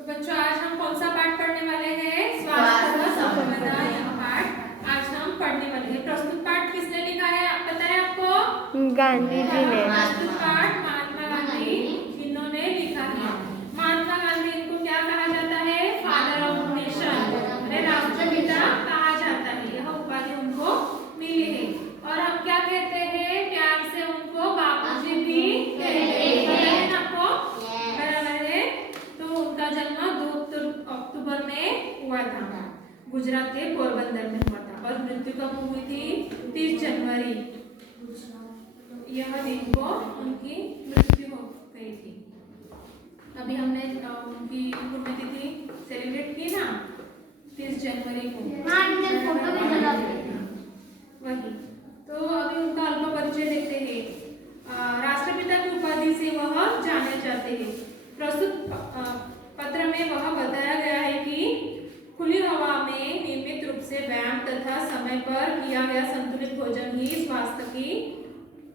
तो बच्चों आज हम कौन सा पाठ पढ़ने वाले हैं? स्वास्थ्य संपदा यह पाठ आज हम पढ़ने वाले हैं। प्रस्तुत पाठ किसने लिखा है आप पता है आपको? गांधी जी ने। प्रस्तुत पाठ महात्मा गांधी इन्होंने लिखा है। महात्मा गांधी इनको क्या कहा जाता है? फादर ऑफ नेशन, राष्ट्रपिता कहा जाता है। यह उपाधि उनको मिली है और हम क्या कहते हैं प्यार से उनको बापूजी भी कहते हैं ना आपको? बराबर है। तो उनका जन्म 2 अक्टूबर में हुआ था, गुजरात के पोरबंदर में हुआ था और मृत्यु कब हुई थी? 30 जनवरी यह दिन को उनकी मृत्यु हो गई थी। अभी हमने उनकी पुण्यतिथि सेलिब्रेट की ना 30 जनवरी को। फोटो भी लगा वही तो अभी उनका अल्प परिचय देते हैं। राष्ट्रपिता की उपाधि से वह जाने जाते हैं। प्रस्तुत पत्र में वह बताया गया है कि खुली हवा में नियमित रूप से व्यायाम तथा समय पर किया गया संतुलित भोजन ही स्वास्थ्य की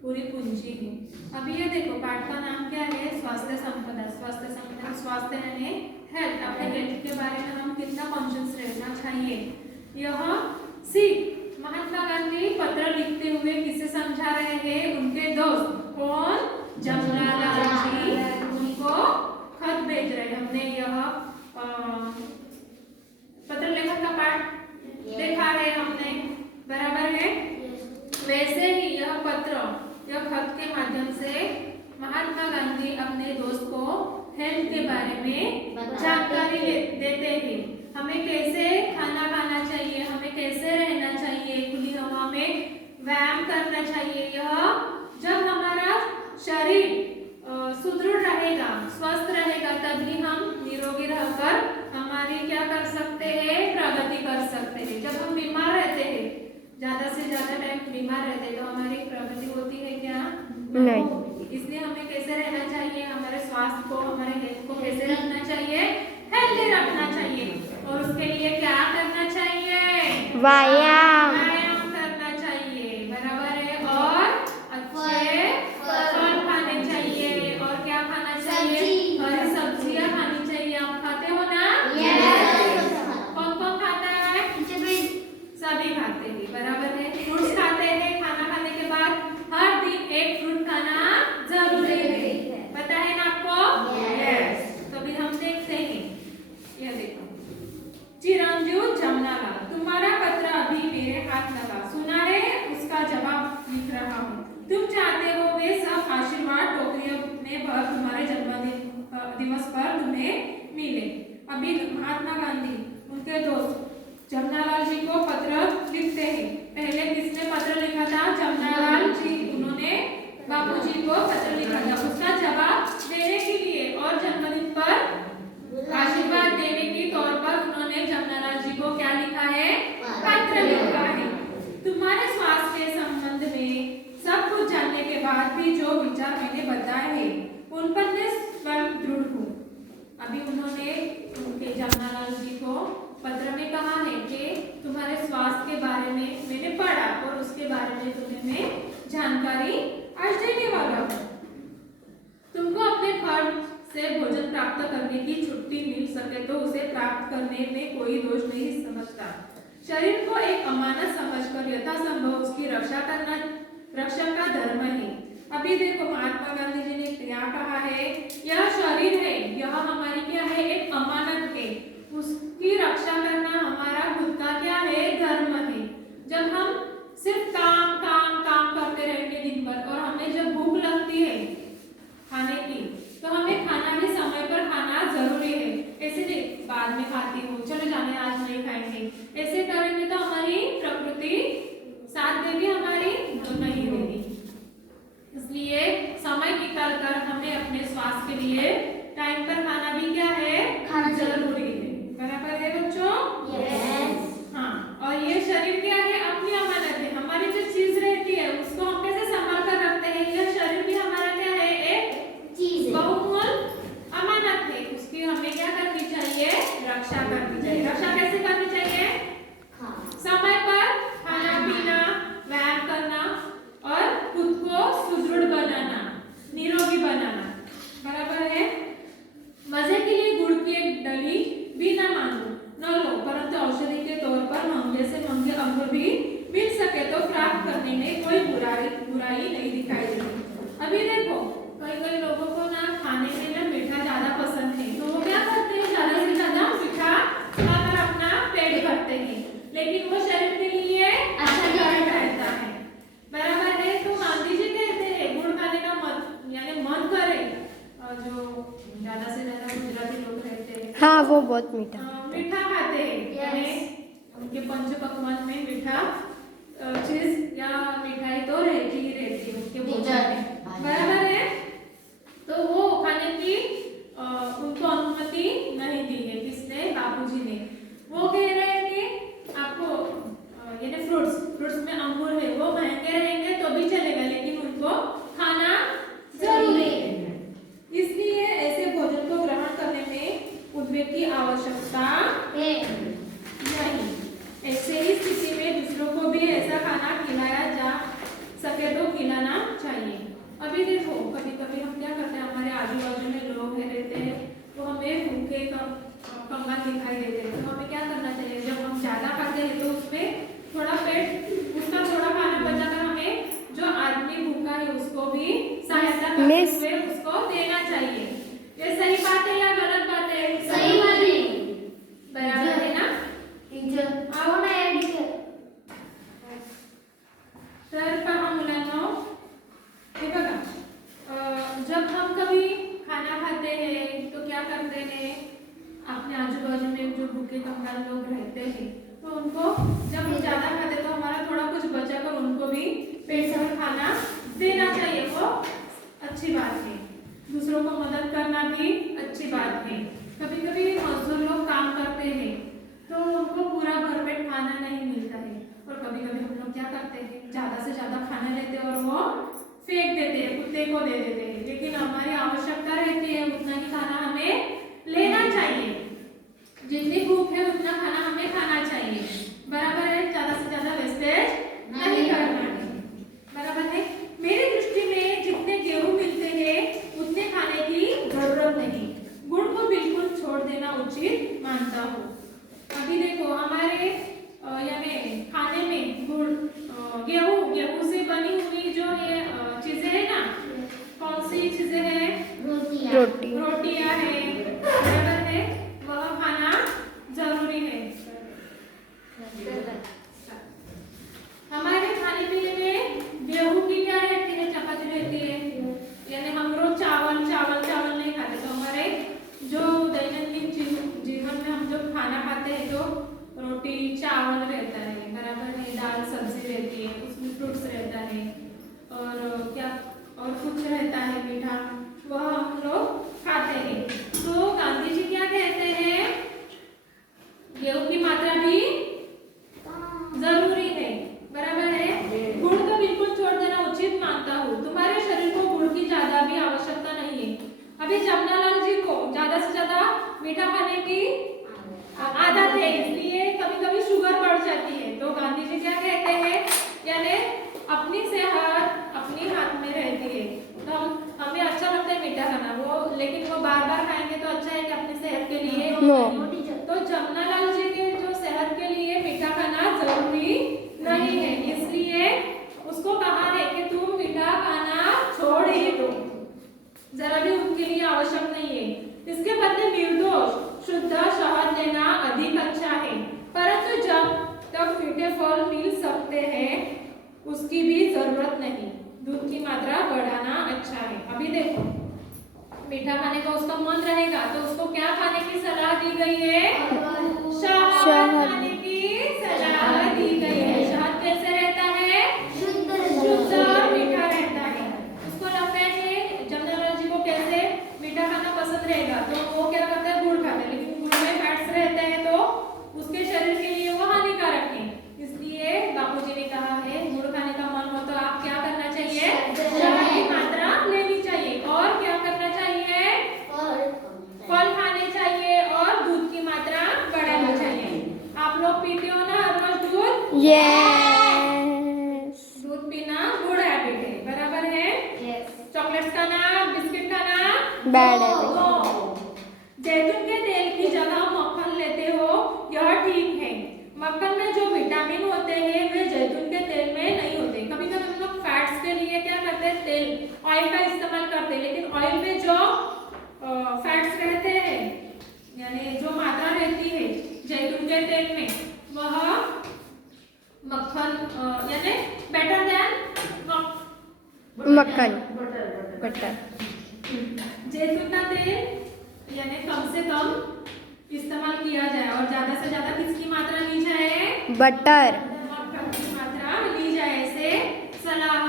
पूरी पूंजी है। अभी ये देखो पाठ का नाम क्या है? स्वास्थ्य संपदा। स्वास्थ्य संपदा, स्वास्थ्य यानी हेल्थ। अपने हेल्थ के बारे में हम कितना कॉन्शियस रहना चाहिए यह सीख महात्मा गांधी पत्र लिखते हुए किसे समझा रहे हैं? उनके दोस्त कौन? जमनालाल जी उनको खत भेज रहे हैं। हमने यह पत्र लेखन का पाठ देखा है हमने, बराबर है। वैसे ही यह पत्र, यह खत के माध्यम से महात्मा गांधी अपने दोस्त को हेल्थ के बारे में जानकारी देते हैं। हमें कैसे खाना खाना चाहिए, हमें कैसे रहना चाहिए, खुली हवा में व्यायाम करना चाहिए। यह जब हमारा शरीर सुदृढ़ रहेगा, स्वस्थ रहेगा, तभी हम निरोगी रहकर हमारी क्या कर सकते हैं? प्रगति कर सकते हैं। जब हम बीमार रहते हैं, ज्यादा से ज्यादा टाइम बीमार रहते हैं, तो हमारी प्रगति होती है क्या? नहीं। इसलिए हमें कैसे रहना चाहिए? हमारे स्वास्थ्य को, हमारे हेल्थ को कैसे रखना चाहिए? हेल्दी रखना चाहिए। और उसके लिए क्या करना चाहिए? व्यायाम करना चाहिए, बराबर है। और अच्छे फल खाने चाहिए। और क्या खाना चाहिए? हरी सब्जियां खानी चाहिए। आप खाते हो ना? कौन कौन खाता है? सभी खाते हैं, बराबर है। फ्रूट्स खाते हैं। खाना खाने के बाद हर दिन एक फ्रूट खाना जरूरी है, पता है ना आपको? यस। तो अभी हम देखते हैं, यह देखो। चिरंजीव जमनालाल, तुम्हारा पत्र अभी मेरे हाथ लगा, सुना है उसका जवाब लिख रहा हूँ। तुम चाहते हो वे सब आशीर्वाद टोकरियों में भर तुम्हारे जन्मदिन दिवस पर तुम्हें मिले। अभी महात्मा गांधी उनके दोस्त जमनालाल जी को पत्र लिखते हैं। पहले किसने पत्र लिखा था? जमनालाल जी। उन्होंने बापूजी को पत्र लिखा था उसका जवाब देने के लिए और जन्मदिन पर आशीर्वाद देने के तौर पर उन्होंने जमनालाल जी को क्या लिखा है? पत्र लिखा है। तुम्हारे स्वास्थ्य के संबंध में सब कुछ जानने के बाद भी जो विचार मैंने बताए हैं उन पर मैं स्वयं दृढ़ हूँ। अभी उन्होंने उनके जमनालाल जी को पत्र में कहा है कि तुम्हारे स्वास्थ्य के बारे में मैंने पढ़ा और उसके बारे में तुम्हें मैं जानकारी आज देने वाला हूँ। तुमको अपने खर्च से भोजन प्राप्त करने की छुट्टी मिल सके तो उसे प्राप्त करने में कोई दोष नहीं समझता। शरीर को एक अमानत समझकर यथासंभव उसकी रक्षा का धर्म है। अभी देखो महात्मा गांधी जी ने क्या कहा है? यह शरीर है, यह हमारी क्या है? एक अमानत है। उसकी रक्षा करना हमारा खुद का क्या है? धर्म है। जब हम सिर्फ काम काम काम करते रहेंगे दिन भर और हमें जब भूख लगती है खाने की, तो हमें खाना भी समय पर खाना जरूरी है। ऐसे नहीं बाद में खाती हूँ, चलो जाने आज नहीं खाएंगे, ऐसे करेंगे तो हमारी प्रकृति साथ देगी, हमारी नहीं देगी। इसलिए समय निकाल कर हमें अपने स्वास्थ्य के लिए टाइम पर खाना भी क्या है? खाना जरूरी है, बराबर है बच्चों? यस। हाँ, और ये शरीर क्या है? अपनी अमानत है। हमारी जो और भी मिल सके तो प्राप्त करने में कोई बुराई नहीं दिखाई देती। अभी देखो कई लोगों को ना खाने में ना मीठा ज्यादा पसंद है, तो वो क्या करते हैं, ज्यादा से ज्यादा मीठा खाकर अपना पेट भरते हैं, लेकिन वो शरीर के लिए हानिकारक रहता है। बराबर है। तो गांधी जी कहते हैं गुड़ खाने का मन करे। जो ज्यादा से ज्यादा गुजराती लोग रहते हैं, हाँ वो बहुत मीठा मीठा खाते हैं, यानी उनके पंच पकवान में मीठा चीज या मिठाई तो रहती ही रहती है उनके भोजन में। बराबर है। तो वो खाने की उनको अनुमति नहीं दी है। किसने? बापूजी ने। वो कह रहे हैं कि आपको यानी फ्रूट्स में अंगूर है, वो महंगे रहेंगे तो भी चलेगा, लेकिन उनको खाना जरूरी है। इसलिए ऐसे भोजन को ग्रहण करने में उद्वेग की आवश्यकता नहीं। ऐसे ही स्थिति में दूसरों को भी ऐसा खाना खिलाया जा सके तो खिलाना चाहिए। अभी देखो कभी कभी हम क्या करते हैं, हमारे आजू बाजू में लोग रहते हैं, तो हमें भूखे कंगाल दिखाई देते हैं, तो हमें क्या करना चाहिए, जब हम ज्यादा खाते हैं तो उसमें थोड़ा पेट उसका थोड़ा खाना बचाकर हमें जो आदमी भूखा है उसको भी सहायता करते हुए उसको देना चाहिए। ये सही बात है या गलत बात है? सही बात है। बराबर है ना? आओ ना यार टीचर। तर पहा मुलांनो, हे बघा, जब हम कभी खाना खाते हैं तो क्या करते हैं, अपने आजू बाजू में जो भूखे कंगाल लोग रहते हैं तो उनको जब हम ज्यादा खाते तो हमारा थोड़ा कुछ बचाकर उनको भी पेट भर खाना देना चाहिए। वो अच्छी बात है। दूसरों को मदद करना भी अच्छी बात है। कभी कभी मजदूर लोग काम करते हैं तो उनको पूरा भरपेट खाना नहीं मिलता है, और कभी कभी हम लोग क्या करते हैं, ज्यादा से ज्यादा खाना लेते हैं और वो फेंक देते हैं, कुत्ते को दे देते हैं। लेकिन हमारी आवश्यकता रहती है उतना ही खाना हमें लेना चाहिए। जितनी भूख है उतना खाना हमें खाना चाहिए। बराबर है। ज्यादा से ज्यादा वेस्टेज नहीं करना है। बराबर है। मेरी दृष्टि में जितने गेहूं मिलते हैं उतने खाने की जरूरत नहीं। गुड़ को बिल्कुल छोड़ देना उचित मानता हूँ। अभी देखो हमारे यानी खाने में गुड़ गेहूं से बनी हुई जो ये चीजें है ना, कौन सी चीजें हैं? रोटियां है। बराबर है। वह खाना जरूरी है। हमारे खाने पीने में गेहूं की क्या रहती है? चपाती रहती है। यानी हम रोज चावल नहीं खाते, तो हमारे जो दैनंदिन जीवन में हम जब खाना खाते हैं तो रोटी चावल रहता है। बराबर है। दाल सब्जी रहती है, उसमें फ्रूट्स रहता है, और क्या और कुछ रहता है मीठा, वह हम लोग खाते हैं। तो गांधी जी क्या कहते हैं, गेहूं की मात्रा भी जरूरी है। बराबर है। गुड़ को बिल्कुल छोड़ देना उचित मानता हूँ। तुम्हारे शरीर को गुड़ की ज्यादा भी आवश्यकता नहीं है। अभी जमनालाल जी को ज्यादा से ज्यादा मीठा खाने की आदत है, इसलिए कभी कभी शुगर बढ़ जाती है। तो गांधी जी क्या कहते हैं, यानी अपनी सेहत अपने हाथ में रहती है। तो हमें अच्छा लगता है मीठा खाना, वो लेकिन वो बार बार खाएंगे तो अच्छा है कि अपनी सेहत के लिए तो जमनालाल जी के जो सेहत के लिए मीठा खाना जरूरी नहीं है, इसलिए उसको कहा है कि तुम मीठा खाना छोड़ ही दो, जरा भी उनके लिए आवश्यक नहीं है। इसके बदले निर्दोष शुद्ध शहद लेना अधिक अच्छा है, परंतु जब तक मीठे फल मिल सकते हैं उसकी भी जरूरत नहीं। दूध की मात्रा बढ़ाना अच्छा है। अभी देखो मीठा खाने का उसका मन रहेगा तो उसको क्या खाने की सलाह दी गई है? शहद खाने की सलाह दी गई है। शहद कैसे रहता है? शुद्ध और मीठा रहता है। उसको लगता है कि जमनालाल जी को कैसे मीठा खाना पसंद रहेगा, तो वो क्या करता है, गुड़ खाता है, लेकिन गुड़ में फैट्स रहते हैं तो उसके शरीर के लिए वो हानिकारक है। इसलिए बापूजी ने कहा है गुड़ खाने का मन हो तो आप क्या करना चाहिए? शहद की मात्रा लेनी चाहिए, और क्या करना चाहिए? फल खाने चाहिए, और दूध की मात्रा बढ़ानी चाहिए। आप लोग पीते हो ना हर रोज दूध? यस। दूध पीना गुड हैबिट है। बराबर है। चॉकलेट्स खाना, बिस्किट खाना बैड हैबिट। जैतून के तेल की जगह मक्खन लेते हो, यह ठीक है। मक्खन में जो विटामिन होते हैं वे जैतून के तेल में नहीं होते। कभी कभी हम लोग फैट्स के लिए क्या करते हैं, तेल ऑयल का इस्तेमाल करते हैं, लेकिन ऑयल में जो फैट्स रहते हैं यानी जो मात्रा रहती है जैतून के तेल में वह मक्खन यानी बेटर देन मक्खन बटर। जैतून का तेल यानी कम से कम इस्तेमाल किया जाए और ज्यादा से ज्यादा किसकी मात्रा ली जाए, बटर। मक्खन की मात्रा ली जाए, ऐसे सलाह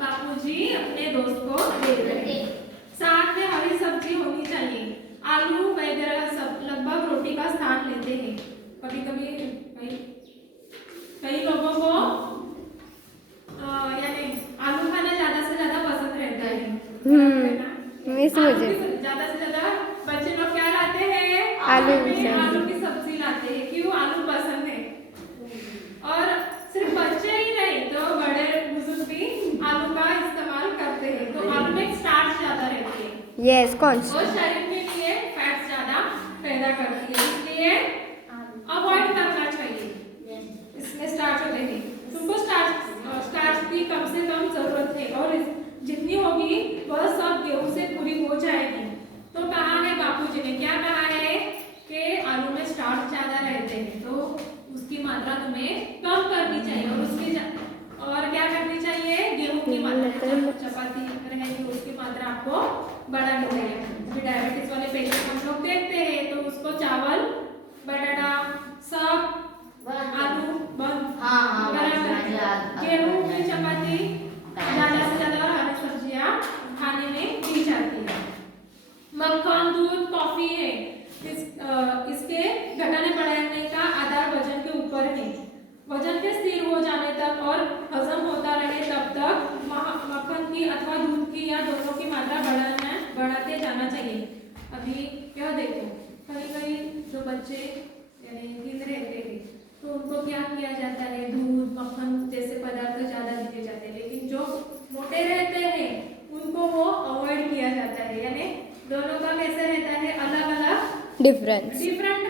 बापूजी अपने दोस्त को दे रहे हैं। साथ में हरी सब्जी होनी चाहिए, आलू वगैरह सब लगभग रोटी का स्थान लेते हैं। कभी कभी कई लोगों को यानी आलू खाना ज्यादा से ज्यादा पसंद रहता है। मिस मुझे ज्यादा से ज्यादा बच्चे लोग क्या लाते हैं, आलू की सब्जी लाते हैं। क्यों, आलू पसंद है। और सिर्फ बच्चे ही नहीं तो बड़े बुजुर्ग भी आलू का इस्तेमाल करते हैं। तो आलू में स्टार्च ज्यादा रहती है, यस कौन वो शरीर के लिए फैट ज्यादा पैदा करती है, इसलिए अवॉइड करना चाहिए। इसमें स्टार्च होते हैं, तुमको स्टार्च की कम से कम जरूरत है और जितनी होगी वह सब गेहूं से पूरी हो जाएगी। तो कहा है बापूजी ने, क्या कहा है कि आलू में स्टार्च ज्यादा रहते हैं तो उसकी मात्रा तुम्हें कम करनी चाहिए और क्या करनी चाहिए, गेहूं की मात्रा, चपाती रहेगी उसकी मात्रा आपको बढ़ानी चाहिए। अभी डायबिटीज वाले पेशेंट हम लोग देखते हैं तो उसको चावल बटाटा सब आलू बंद, गेहूं की चपाती ज्यादा से ज्यादा और हरी सब्जियां खाने में दी जाती है। मक्खन, दूध, कॉफी है, इसके घटाने बढ़ाने का आधार वजन के ऊपर है। वजन के स्थिर हो जाने तक और हजम होता रहे तब तक मक्खन की अथवा दूध की या दोनों की मात्रा बढ़ाते जाना चाहिए। अभी क्या देखो, कहीं कहीं जो बच्चे यानी गिन रहते हैं तो उनको क्या किया जाता है, दूध मक्खन जैसे पदार्थ ज्यादा दिए जाते हैं, लेकिन जो मोटे रहते हैं उनको वो अवॉइड किया जाता है। यानी दोनों का कैसे रहता है, अलग अलग डिफरेंट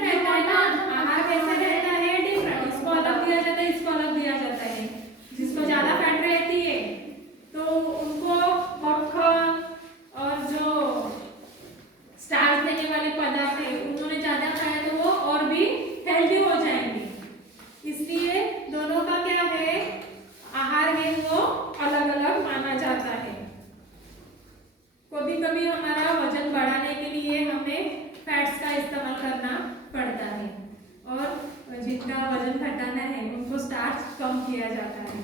रहता है ना, आहार कैसे रहता है डिफरेंट, इसको अलग दिया जाता है, इसको अलग दिया जाता है। जिसको ज्यादा फैट रहती है तो उनको मक्खन और जो स्टार्च देने वाले पदार्थ है उन्होंने ज्यादा खाया तो वो और भी हेल्दी हो जाएंगे। इसलिए दोनों का क्या है, आहार है वो अलग अलग माना जाता है। कभी कभी हमारा वजन बढ़ाने के लिए हमें फैट्स का इस्तेमाल करना पड़ता है और जिनका वजन घटाना है उनको स्टार्च कम किया जाता है,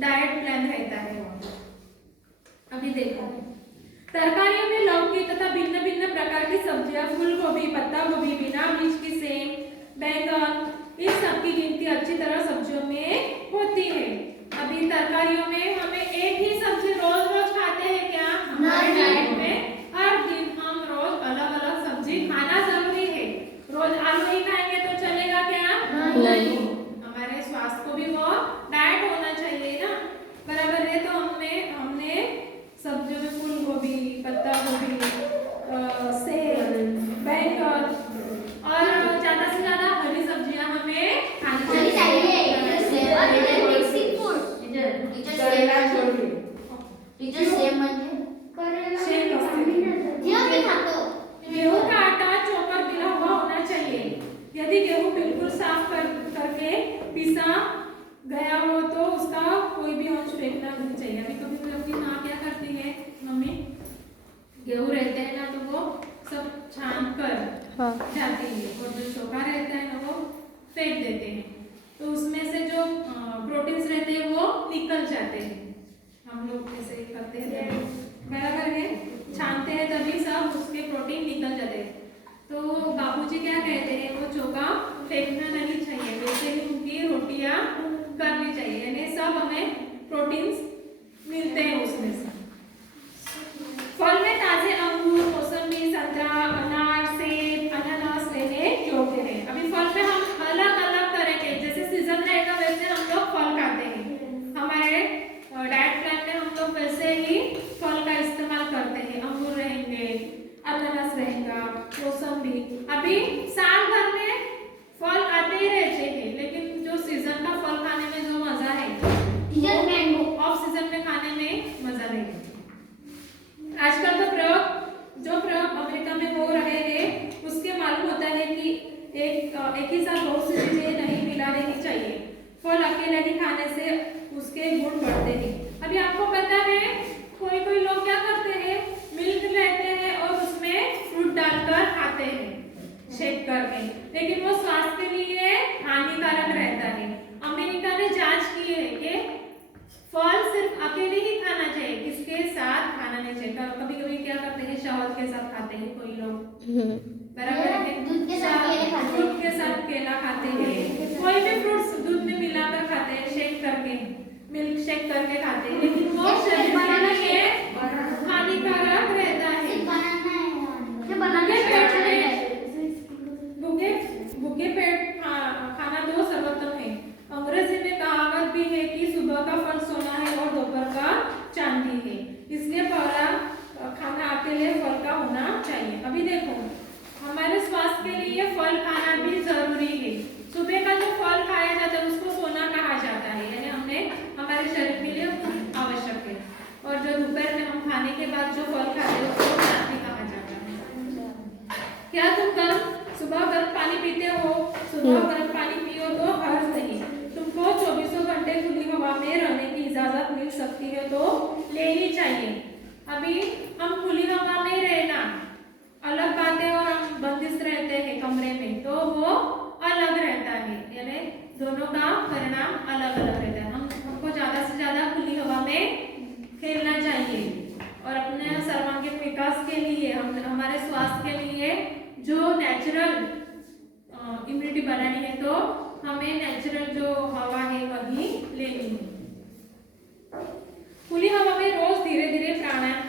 डाइट प्लान रहता है वो। अभी देखो, तरकारियों में लौकी तथा भिन्न भिन्न प्रकार की सब्जियां, फूल गोभी, पत्ता गोभी, बिना बीज की सेम, बैंगन, इस सब की गिनती अच्छी तरह सब्जियों में होती है। अभी तरकारियों में हमें एक ही सब्जी रोज रोज खाते हैं क्या, हमारे डाइट में हर दिन हम रोज अलग अलग सब्जी खाना जरूरी है। रोज आलू ही खाएंगे तो चलेगा क्या, नहीं। हमारे स्वास्थ्य को भी वो डाइट होना चाहिए ना, बराबर है। तो हमने सब्जियों में फूल गोभी, पत्ता गोभी, सेब, बैंगन और ज्यादा से ज्यादा हरी सब्जियां हमें खानी चाहिए। गेहूं का आटा चोकर मिला हुआ होना चाहिए। यदि गेहूं बिल्कुल साफ करके पिसा गया हो तो उसका कोई भी अंश फेंकना नहीं चाहिए। अभी कभी कभी माँ क्या करती है, मम्मी गेहूं रहते हैं ना तो वो सब छान कर जाती है और जो चोखा रहता है ना वो फेंक देते हैं, तो उसमें से जो प्रोटीन्स रहते हैं वो निकल जाते हैं। हम लोग ऐसे ही करते हैं, बराबर है, छानते हैं तभी सब उसके प्रोटीन निकल जाते हैं। तो बाबूजी क्या कहते हैं, वो चोखा फेंकना नहीं चाहिए, वैसे ही उनकी रोटियां करनी चाहिए, यानी सब हमें प्रोटीन्स मिलते हैं उसमें से। फल में ताजे अंगूर, मौसमी, संतरा, अनार, सेब, अनानास लेने योग्य है। अभी फल में हम अलग अलग तरह के, जैसे सीजन रहेगा वैसे हम लोग फल खाते हैं। हमारे डाइट प्लान में हम लोग वैसे ही फल का इस्तेमाल करते हैं। अंगूर रहेंगे, अनानास रहेगा, मौसमी। अभी साल भर में फल आते ही रहते हैं, कभी कभी क्या करते हैं, शहद के साथ खाते हैं कोई लोग, हम्म, बराबर है। दूध के साथ केले खाते हैं। दूध के साथ केला खाते हैं, कोई भी फ्रूट्स दूध में मिलाकर खाते हैं, शेक करके, मिल्क शेक करके खाते हैं, लेकिन वो शरीर के लिए हानिकारक रहता है। भूखे पेट खाना तो सर्वोत्तम है। अंग्रेजी में कहावत भी है कि सुबह का फल सोना है और दोपहर का चांदी है, इसलिए पहला खाना आपके लिए फल का होना चाहिए। अभी देखो, हमारे स्वास्थ्य के लिए फल खाना भी जरूरी है। सुबह का जो फल खाया जाता है उसको सोना कहा जाता है, यानी हमने हमारे शरीर के लिए आवश्यक है। और जो दोपहर में हम खाने के बाद जो फल खाते हैं उसको चांदी कहा जाता है। क्या तुम सुबह गर्म पानी पीते हो? सुबह गर्म पानी पियो तो हर्ज नहीं। तुमको 24 घंटे खुली हवा में रहने की इजाजत मिल सकती है तो लेनी चाहिए। अभी हम खुली हवा में रहना अलग बात है और हम बंदिश रहते हैं कमरे में, तो वो अलग रहता है, यानी दोनों का परिणाम अलग अलग रहता है। हमको ज्यादा से ज्यादा खुली हवा में खेलना चाहिए और अपने सर्वांगीण विकास के लिए, हमारे स्वास्थ्य के लिए जो नेचुरल इम्यूनिटी बनानी है तो हमें नेचुरल जो हवा है वही लेनी है। खुली हवा में रोज धीरे धीरे प्राणायाम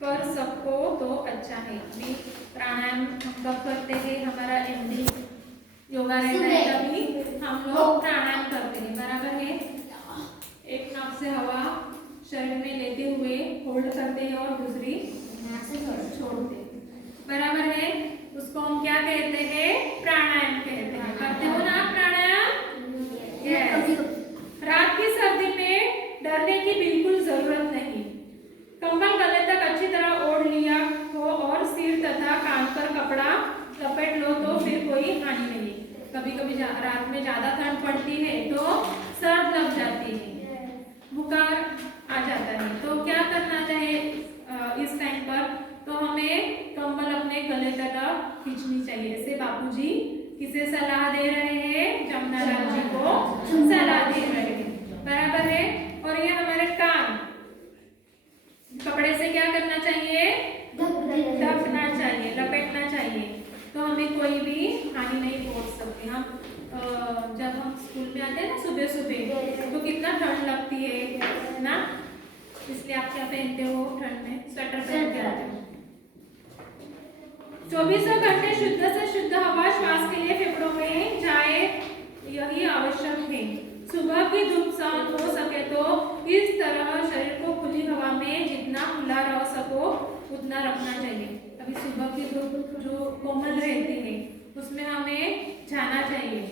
कर सको तो अच्छा है। भी प्राणायाम हम कब करते हैं, हमारा एमडी योगा रहता है तभी हम लोग प्राणायाम करते हैं, बराबर है। एक नाक से हवा शरीर में लेते हुए होल्ड करते हैं और दूसरी नाक से छोड़ते हैं, बराबर है। उसको हम क्या कहते हैं? प्राणायाम कहते हैं। करते हो ना प्राणायाम? यस। रात की सर्दी में डरने की बिल्कुल जरूरत नहीं। कंबल गले तक अच्छी तरह ओढ़ लिया हो और सिर तथा कान पर कपड़ा लपेट लो तो फिर कोई हानि नहीं। कभी कभी रात में ज्यादा ठंड पड़ती है तो सर्द लग जाती है, बुखार आ जाता है, तो क्या करना चाहिए इस टाइम पर? तो हमें कंबल अपने गले तक खींचनी चाहिए। जैसे बापूजी किसे सलाह दे रहे हैं? जमुनालाल जी को सलाह दे रहे हैं, बराबर है। और ये हमारे कान कपड़े से क्या करना चाहिए? ढकना चाहिए, लपेटना चाहिए, तो हमें कोई भी हानि नहीं पहुंच सकती। हम जब हम स्कूल में आते हैं ना सुबह सुबह तो कितना ठंड लगती है ना, इसलिए आप क्या पहनते हो ठंड में? स्वेटर पहन के आते हो। 24 घंटे शुद्ध से शुद्ध हवा श्वास के लिए फेफड़ों में जाए, यही आवश्यक है। सुबह की धूप सहन हो सके तो इस तरह शरीर को खुली हवा में जितना खुला रह सको उतना रखना चाहिए। अभी सुबह की धूप जो कोमल रहती है उसमें हमें जाना चाहिए,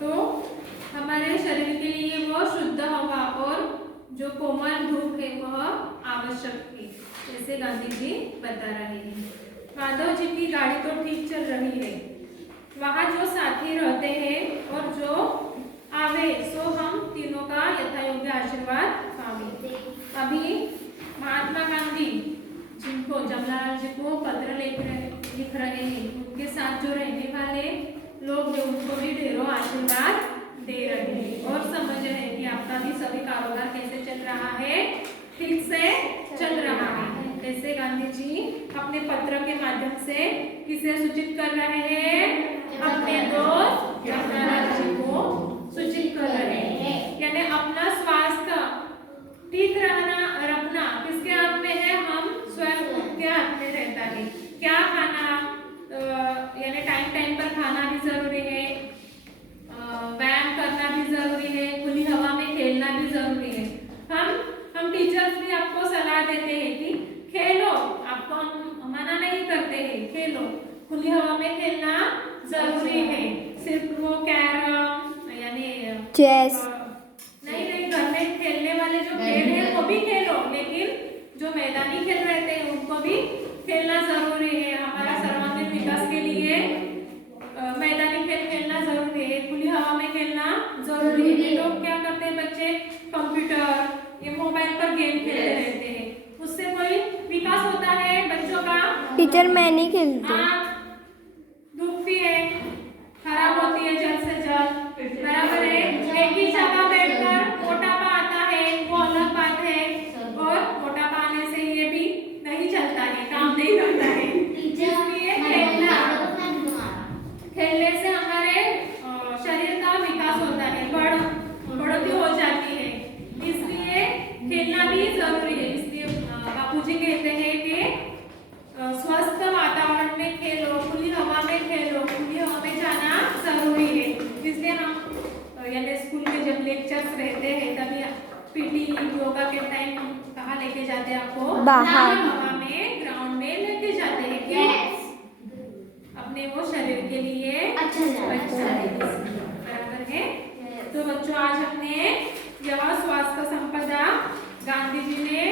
तो हमारे शरीर के लिए वो शुद्ध हवा और जो कोमल धूप है वह आवश्यक है, जैसे गांधी जी बता रहे हैं। माधव जी की गाड़ी तो ठीक चल रही है, वहाँ जो साथी रहते हैं और जो आवे सो हम तीनों का यथायोग्य आशीर्वाद पावे। अभी महात्मा गांधी जिनको जवाहरलाल जी को पत्र लिख रहे हैं, उनके साथ जो रहने वाले लोग हैं उनको भी ढेरों आशीर्वाद दे रहे हैं और समझ रहे हैं कि आपका भी सभी कारोबार कैसे चल रहा है, ठीक से चल रहा है। जैसे गांधी जी अपने पत्र के माध्यम से किसे सूचित कर रहे हैं? अपने दोस्त जवाहरलाल जी को सूचित कर रहे हैं। यानी अपना स्वास्थ्य ठीक रखना किसके हाथ में है? हम स्वयं के हाथ में रहता है। क्या खाना, यानी टाइम पर खाना भी जरूरी है, व्यायाम करना भी जरूरी है, खुली हवा में खेलना भी जरूरी है। हम टीचर्स भी आपको सलाह देते हैं कि खेलो, आपको हम मना नहीं करते हैं, खेलो, खुली हवा में खेलना जरूरी है। सिर्फ वो कैरम यानी चेस नहीं, घर में खेलने वाले जो खेल है वो भी खेलो, लेकिन जो मैदानी खेल रहते हैं उनको भी खेलना जरूरी है। हमारा सर्वांगीण विकास के लिए मैदानी खेल खेलना जरूरी है, खुली हवा में खेलना जरूरी है। लोग क्या करते हैं बच्चे? कंप्यूटर या मोबाइल पर गेम खेलते रहते हैं, उससे कोई विकास होता है बच्चों का? टीचर मैं नहीं खेलती। दुखती है, खराब होती है जल्द से जल्द, बराबर है। एक ही जगह बैठकर मोटापा आता है, वो अलग बात है, और मोटापा आने से योगा के टाइम कहाँ लेके जाते हैं आपको? बाहर। हवा में, ग्राउंड में लेके जाते हैं क्यों? अपने वो शरीर के लिए अच्छा है, बराबर है। तो बच्चों आज अपने यवा स्वास्थ्य संपदा गांधी जी ने